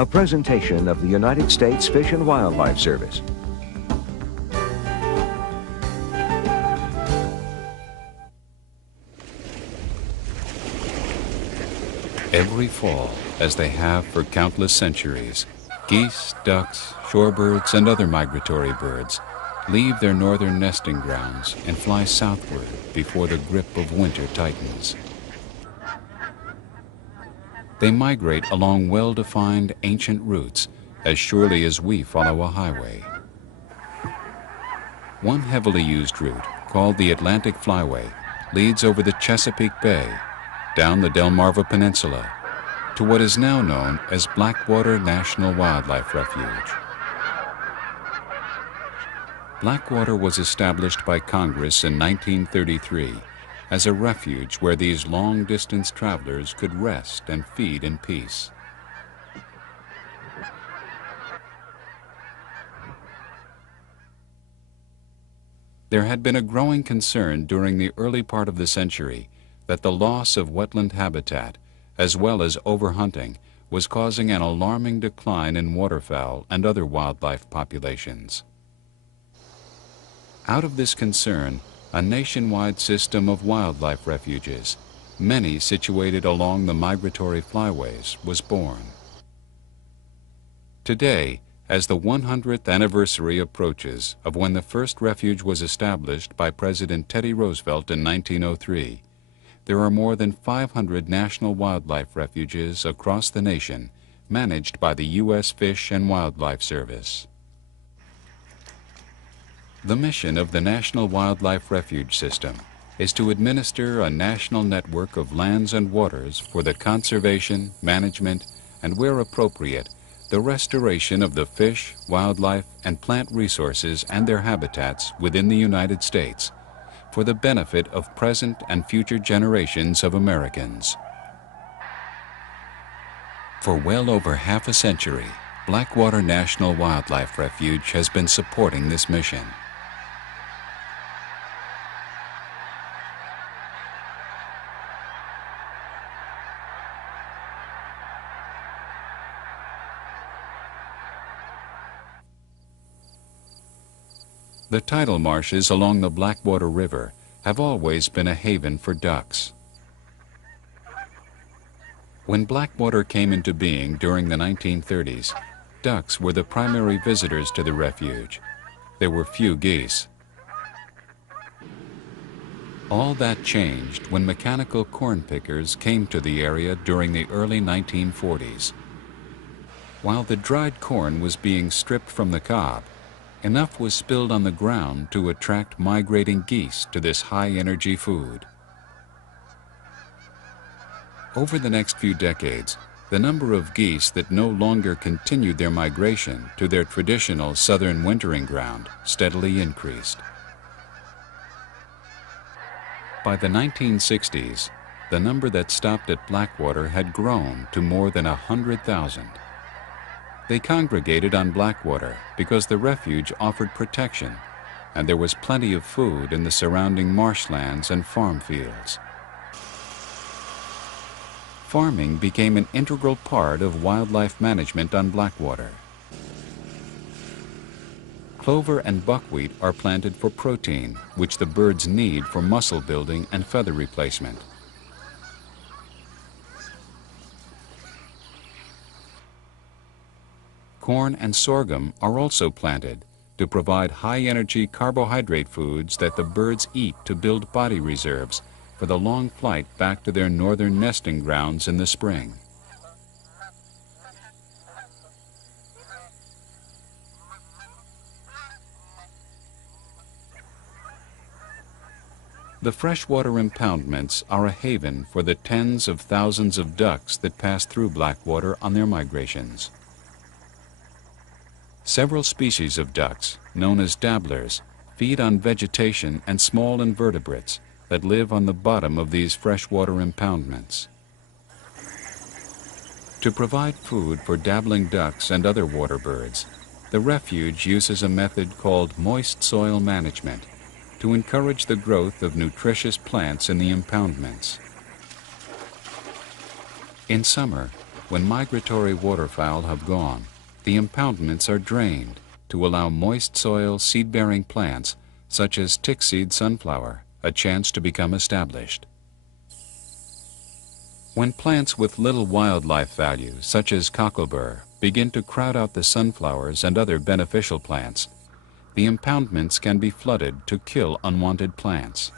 A presentation of the United States Fish and Wildlife Service. Every fall, as they have for countless centuries, geese, ducks, shorebirds, and other migratory birds leave their northern nesting grounds and fly southward before the grip of winter tightens. They migrate along well-defined ancient routes as surely as we follow a highway. One heavily used route, called the Atlantic Flyway, leads over the Chesapeake Bay, down the Delmarva Peninsula, to what is now known as Blackwater National Wildlife Refuge. Blackwater was established by Congress in 1933 as a refuge where these long-distance travelers could rest and feed in peace. There had been a growing concern during the early part of the century that the loss of wetland habitat, as well as overhunting, was causing an alarming decline in waterfowl and other wildlife populations. Out of this concern, a nationwide system of wildlife refuges, many situated along the migratory flyways, was born. Today, as the 100th anniversary approaches of when the first refuge was established by President Teddy Roosevelt in 1903, there are more than 500 national wildlife refuges across the nation managed by the U.S. Fish and Wildlife Service. The mission of the National Wildlife Refuge System is to administer a national network of lands and waters for the conservation, management, and where appropriate, the restoration of the fish, wildlife, and plant resources and their habitats within the United States for the benefit of present and future generations of Americans. For well over half a century, Blackwater National Wildlife Refuge has been supporting this mission. The tidal marshes along the Blackwater River have always been a haven for ducks. When Blackwater came into being during the 1930s, ducks were the primary visitors to the refuge. There were few geese. All that changed when mechanical corn pickers came to the area during the early 1940s. While the dried corn was being stripped from the cob, enough was spilled on the ground to attract migrating geese to this high-energy food. Over the next few decades, the number of geese that no longer continued their migration to their traditional southern wintering ground steadily increased. By the 1960s, the number that stopped at Blackwater had grown to more than 100,000. They congregated on Blackwater because the refuge offered protection, and there was plenty of food in the surrounding marshlands and farm fields. Farming became an integral part of wildlife management on Blackwater. Clover and buckwheat are planted for protein, which the birds need for muscle building and feather replacement. Corn and sorghum are also planted to provide high-energy carbohydrate foods that the birds eat to build body reserves for the long flight back to their northern nesting grounds in the spring. The freshwater impoundments are a haven for the tens of thousands of ducks that pass through Blackwater on their migrations. Several species of ducks, known as dabblers, feed on vegetation and small invertebrates that live on the bottom of these freshwater impoundments. To provide food for dabbling ducks and other water birds, the refuge uses a method called moist soil management to encourage the growth of nutritious plants in the impoundments. In summer, when migratory waterfowl have gone, the impoundments are drained to allow moist soil seed-bearing plants, such as tick-seed sunflower, a chance to become established. When plants with little wildlife value, such as cocklebur, begin to crowd out the sunflowers and other beneficial plants, the impoundments can be flooded to kill unwanted plants.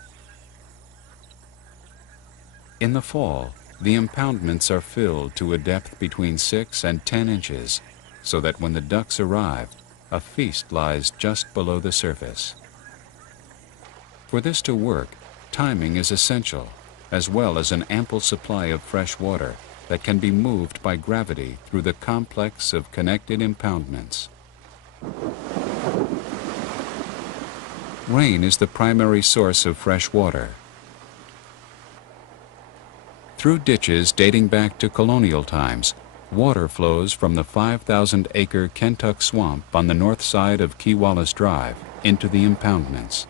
In the fall, the impoundments are filled to a depth between 6 and 10 inches, so that when the ducks arrive, a feast lies just below the surface. For this to work, timing is essential, as well as an ample supply of fresh water that can be moved by gravity through the complex of connected impoundments. Rain is the primary source of fresh water. Through ditches dating back to colonial times, water flows from the 5,000-acre Kentuck Swamp on the north side of Key Wallace Drive into the impoundments.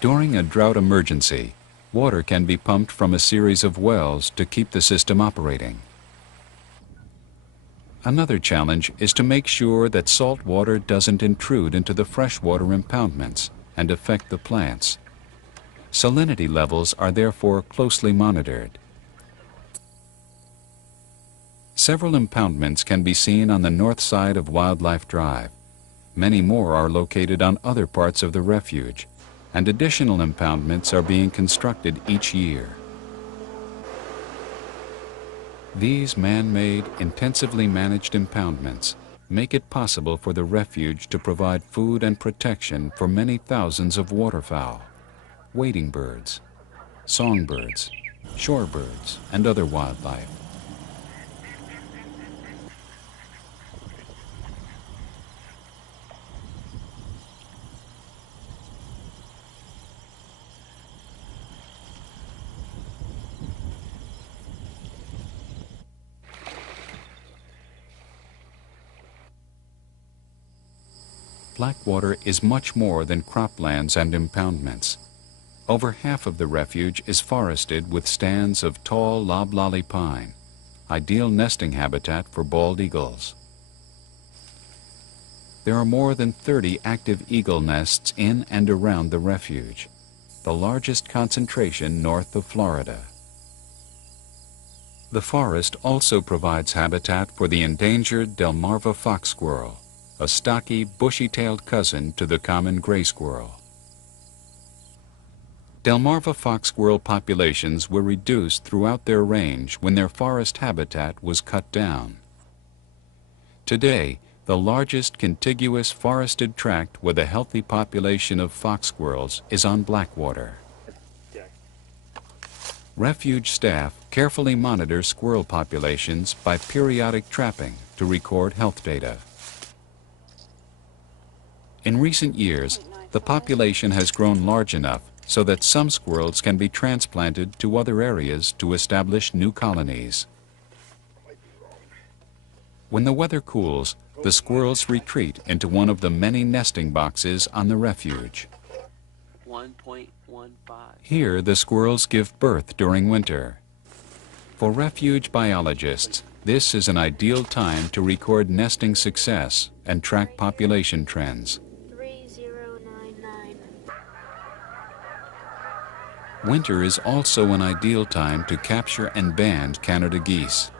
During a drought emergency, water can be pumped from a series of wells to keep the system operating. Another challenge is to make sure that salt water doesn't intrude into the freshwater impoundments and affect the plants. Salinity levels are therefore closely monitored. Several impoundments can be seen on the north side of Wildlife Drive. Many more are located on other parts of the refuge, and additional impoundments are being constructed each year. These man-made, intensively managed impoundments make it possible for the refuge to provide food and protection for many thousands of waterfowl, wading birds, songbirds, shorebirds, and other wildlife. Blackwater is much more than croplands and impoundments. Over half of the refuge is forested with stands of tall loblolly pine, ideal nesting habitat for bald eagles. There are more than 30 active eagle nests in and around the refuge, the largest concentration north of Florida. The forest also provides habitat for the endangered Delmarva fox squirrel, a stocky, bushy-tailed cousin to the common gray squirrel. Delmarva fox squirrel populations were reduced throughout their range when their forest habitat was cut down. Today, the largest contiguous forested tract with a healthy population of fox squirrels is on Blackwater. Refuge staff carefully monitor squirrel populations by periodic trapping to record health data. In recent years, the population has grown large enough so that some squirrels can be transplanted to other areas to establish new colonies. When the weather cools, the squirrels retreat into one of the many nesting boxes on the refuge. 1.15. Here, the squirrels give birth during winter. For refuge biologists, this is an ideal time to record nesting success and track population trends. 3099. Winter is also an ideal time to capture and band Canada geese.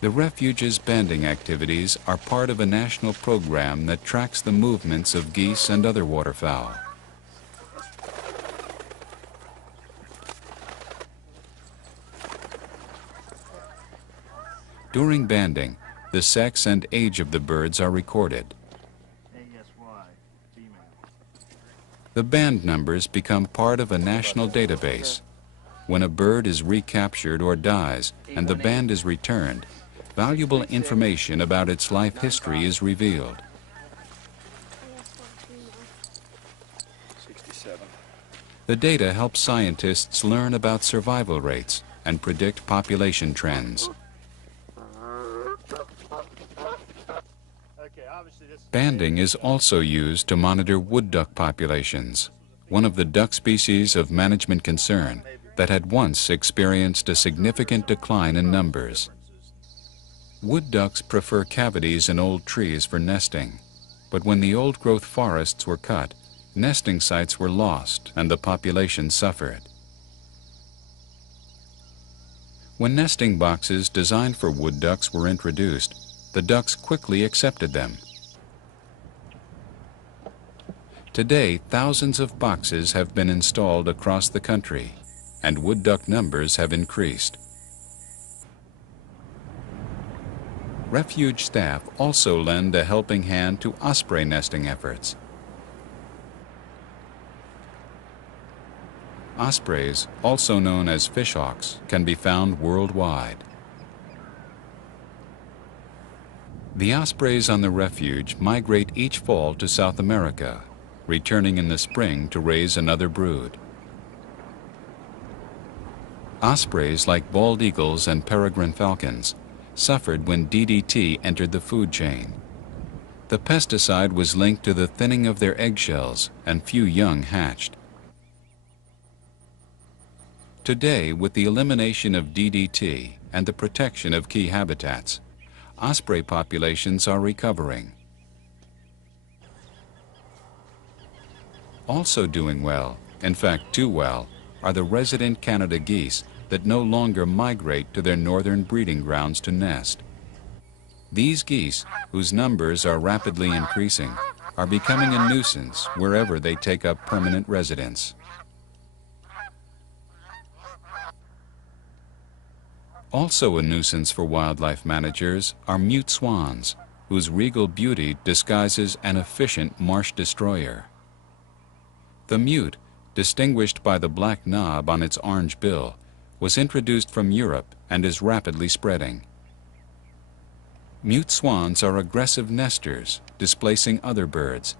The refuge's banding activities are part of a national program that tracks the movements of geese and other waterfowl. During banding, the sex and age of the birds are recorded. The band numbers become part of a national database. When a bird is recaptured or dies and the band is returned, valuable information about its life history is revealed. 67. The data helps scientists learn about survival rates and predict population trends. Banding is also used to monitor wood duck populations, one of the duck species of management concern that had once experienced a significant decline in numbers. Wood ducks prefer cavities in old trees for nesting, but when the old-growth forests were cut, nesting sites were lost and the population suffered. When nesting boxes designed for wood ducks were introduced, the ducks quickly accepted them. Today, thousands of boxes have been installed across the country, and wood duck numbers have increased. Refuge staff also lend a helping hand to osprey nesting efforts. Ospreys, also known as fishhawks, can be found worldwide. The ospreys on the refuge migrate each fall to South America, returning in the spring to raise another brood. Ospreys, like bald eagles and peregrine falcons, suffered when DDT entered the food chain. The pesticide was linked to the thinning of their eggshells, and few young hatched. Today, with the elimination of DDT and the protection of key habitats, osprey populations are recovering. Also doing well, in fact too well, are the resident Canada geese that no longer migrate to their northern breeding grounds to nest. These geese, whose numbers are rapidly increasing, are becoming a nuisance wherever they take up permanent residence. Also a nuisance for wildlife managers are mute swans, whose regal beauty disguises an efficient marsh destroyer. The mute, distinguished by the black knob on its orange bill, was introduced from Europe and is rapidly spreading. Mute swans are aggressive nesters, displacing other birds.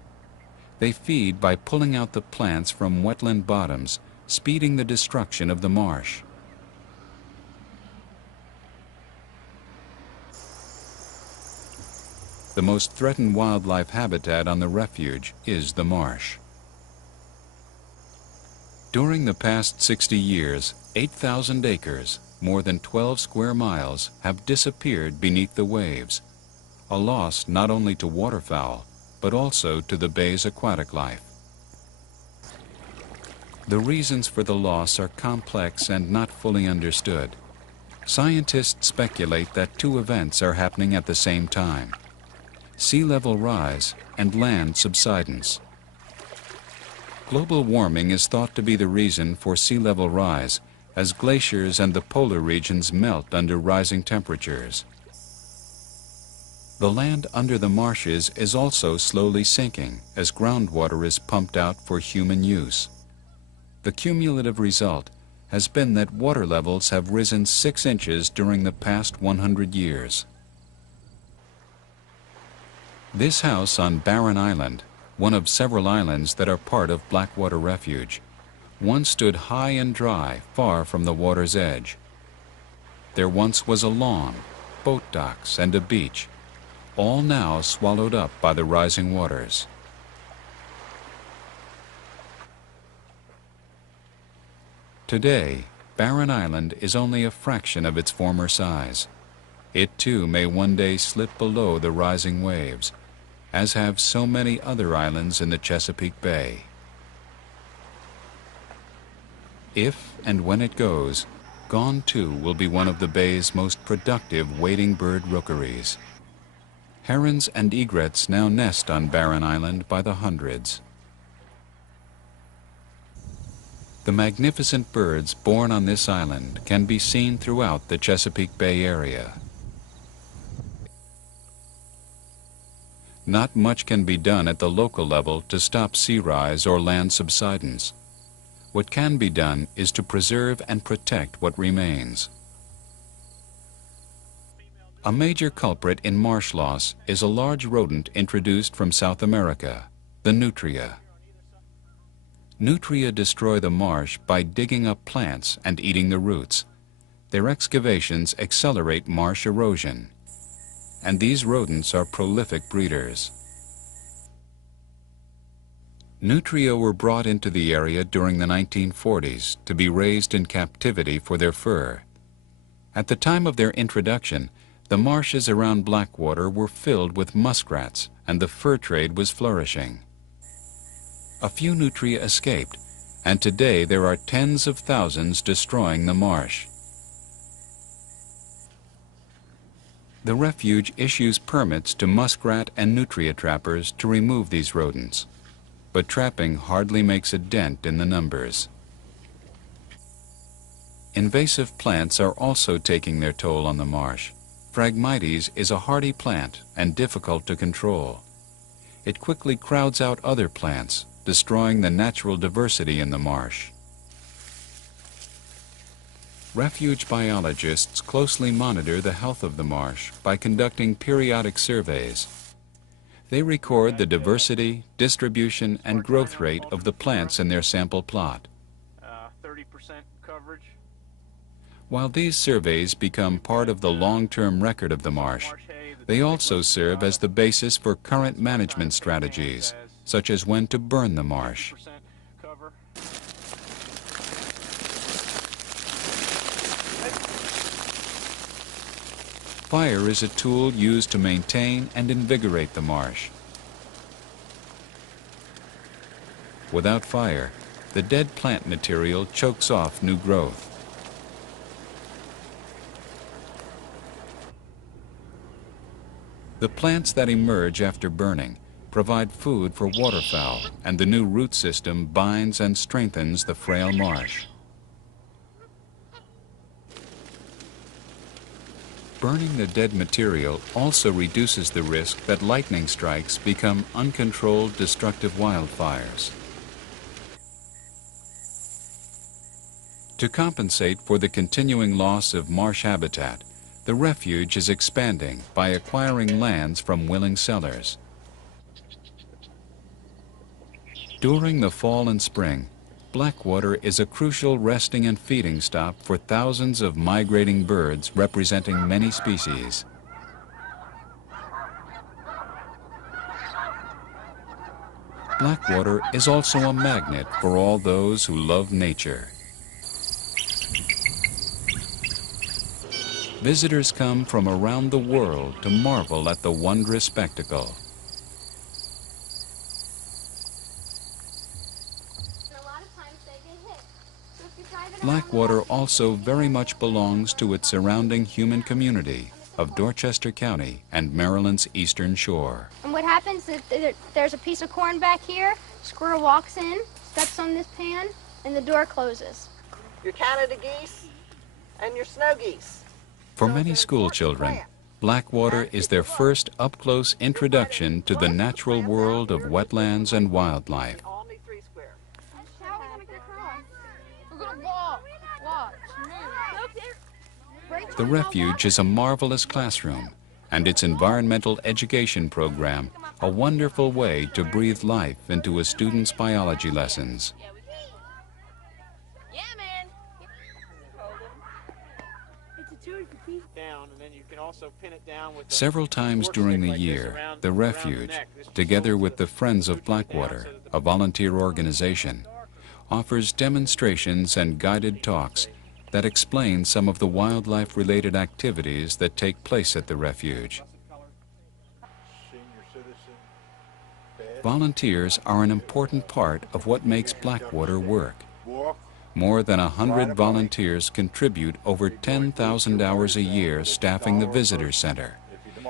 They feed by pulling out the plants from wetland bottoms, speeding the destruction of the marsh. The most threatened wildlife habitat on the refuge is the marsh. During the past 60 years, 8,000 acres, more than 12 square miles, have disappeared beneath the waves, a loss not only to waterfowl, but also to the bay's aquatic life. The reasons for the loss are complex and not fully understood. Scientists speculate that two events are happening at the same time: sea level rise and land subsidence. Global warming is thought to be the reason for sea level rise, as glaciers and the polar regions melt under rising temperatures. The land under the marshes is also slowly sinking as groundwater is pumped out for human use. The cumulative result has been that water levels have risen 6 inches during the past 100 years. This house on Barren Island, one of several islands that are part of Blackwater Refuge, once stood high and dry, far from the water's edge. There once was a lawn, boat docks, and a beach, all now swallowed up by the rising waters. Today, Barren Island is only a fraction of its former size. It too may one day slip below the rising waves, as have so many other islands in the Chesapeake Bay. If and when it goes, gone too will be one of the bay's most productive wading bird rookeries. Herons and egrets now nest on Barren Island by the hundreds. The magnificent birds born on this island can be seen throughout the Chesapeake Bay area. Not much can be done at the local level to stop sea rise or land subsidence. What can be done is to preserve and protect what remains. A major culprit in marsh loss is a large rodent introduced from South America, the nutria. Nutria destroy the marsh by digging up plants and eating the roots. Their excavations accelerate marsh erosion, and these rodents are prolific breeders. Nutria were brought into the area during the 1940s to be raised in captivity for their fur. At the time of their introduction, the marshes around Blackwater were filled with muskrats, and the fur trade was flourishing. A few nutria escaped, and today there are tens of thousands destroying the marsh. The refuge issues permits to muskrat and nutria trappers to remove these rodents, but trapping hardly makes a dent in the numbers. Invasive plants are also taking their toll on the marsh. Phragmites is a hardy plant and difficult to control. It quickly crowds out other plants, destroying the natural diversity in the marsh. Refuge biologists closely monitor the health of the marsh by conducting periodic surveys. They record the diversity, distribution, and growth rate of the plants in their sample plot. 30% coverage. While these surveys become part of the long-term record of the marsh, they also serve as the basis for current management strategies, such as when to burn the marsh. Fire is a tool used to maintain and invigorate the marsh. Without fire, the dead plant material chokes off new growth. The plants that emerge after burning provide food for waterfowl, and the new root system binds and strengthens the frail marsh. Burning the dead material also reduces the risk that lightning strikes become uncontrolled destructive wildfires. To compensate for the continuing loss of marsh habitat, the refuge is expanding by acquiring lands from willing sellers. During the fall and spring, Blackwater is a crucial resting and feeding stop for thousands of migrating birds representing many species. Blackwater is also a magnet for all those who love nature. Visitors come from around the world to marvel at the wondrous spectacle. Blackwater also very much belongs to its surrounding human community of Dorchester County and Maryland's eastern shore. And what happens is there's a piece of corn back here, squirrel walks in, steps on this pan, and the door closes. Your Canada geese and your snow geese. For many school children, Blackwater is their first up-close introduction to the natural world of wetlands and wildlife. The refuge is a marvelous classroom, and its environmental education program a wonderful way to breathe life into a student's biology lessons. Several times during the year, the refuge, together with the Friends of Blackwater, a volunteer organization, offers demonstrations and guided talks that explain some of the wildlife-related activities that take place at the refuge. Volunteers are an important part of what makes Blackwater work. More than 100 volunteers contribute over 10,000 hours a year staffing the visitor center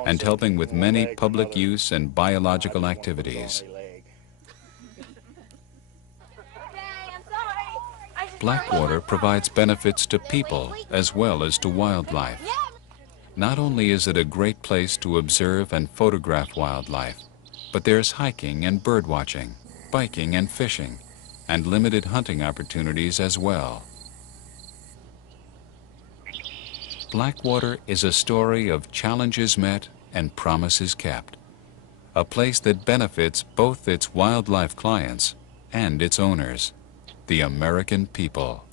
and helping with many public use and biological activities. Blackwater provides benefits to people as well as to wildlife. Not only is it a great place to observe and photograph wildlife, but there's hiking and bird watching, biking and fishing, and limited hunting opportunities as well. Blackwater is a story of challenges met and promises kept. A place that benefits both its wildlife clients and its owners. the American people.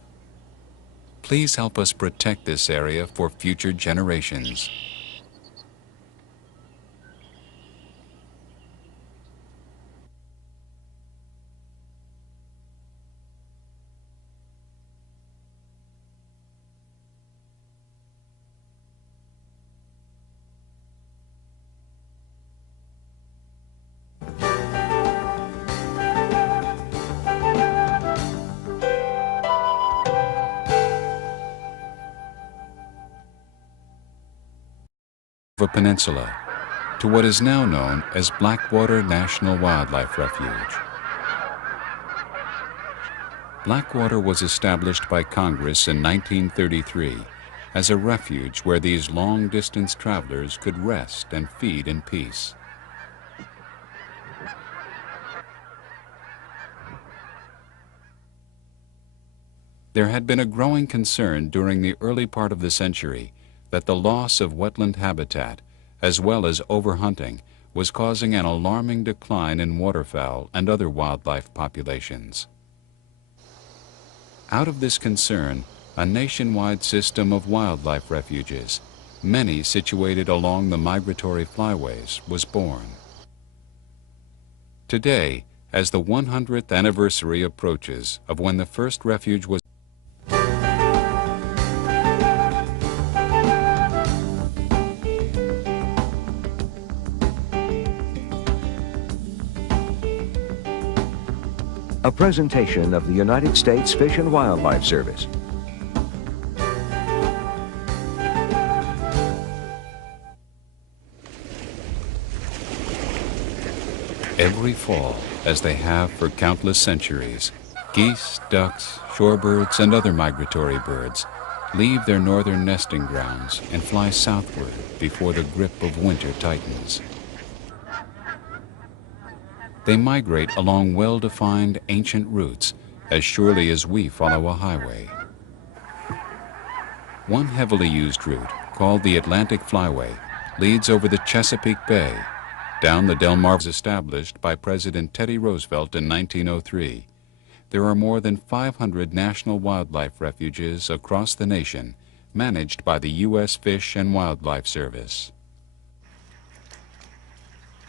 Please help us protect this area for future generations. A peninsula to what is now known as Blackwater National Wildlife Refuge. Blackwater was established by Congress in 1933 as a refuge where these long-distance travelers could rest and feed in peace. There had been a growing concern during the early part of the century that the loss of wetland habitat, as well as overhunting, was causing an alarming decline in waterfowl and other wildlife populations. Out of this concern, a nationwide system of wildlife refuges, many situated along the migratory flyways, was born. Today, as the 100th anniversary approaches of when the first refuge was A presentation of the United States Fish and Wildlife Service. Every fall, as they have for countless centuries, geese, ducks, shorebirds, and other migratory birds leave their northern nesting grounds and fly southward before the grip of winter tightens. They migrate along well-defined ancient routes as surely as we follow a highway. One heavily used route, called the Atlantic Flyway, leads over the Chesapeake Bay, down the Del Mar established by President Teddy Roosevelt in 1903. There are more than 500 national wildlife refuges across the nation, managed by the U.S. Fish and Wildlife Service.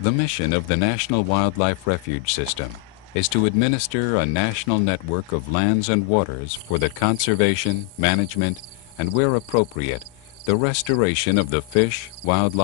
The mission of the National Wildlife Refuge System is to administer a national network of lands and waters for the conservation, management, and where appropriate, the restoration of the fish, wildlife,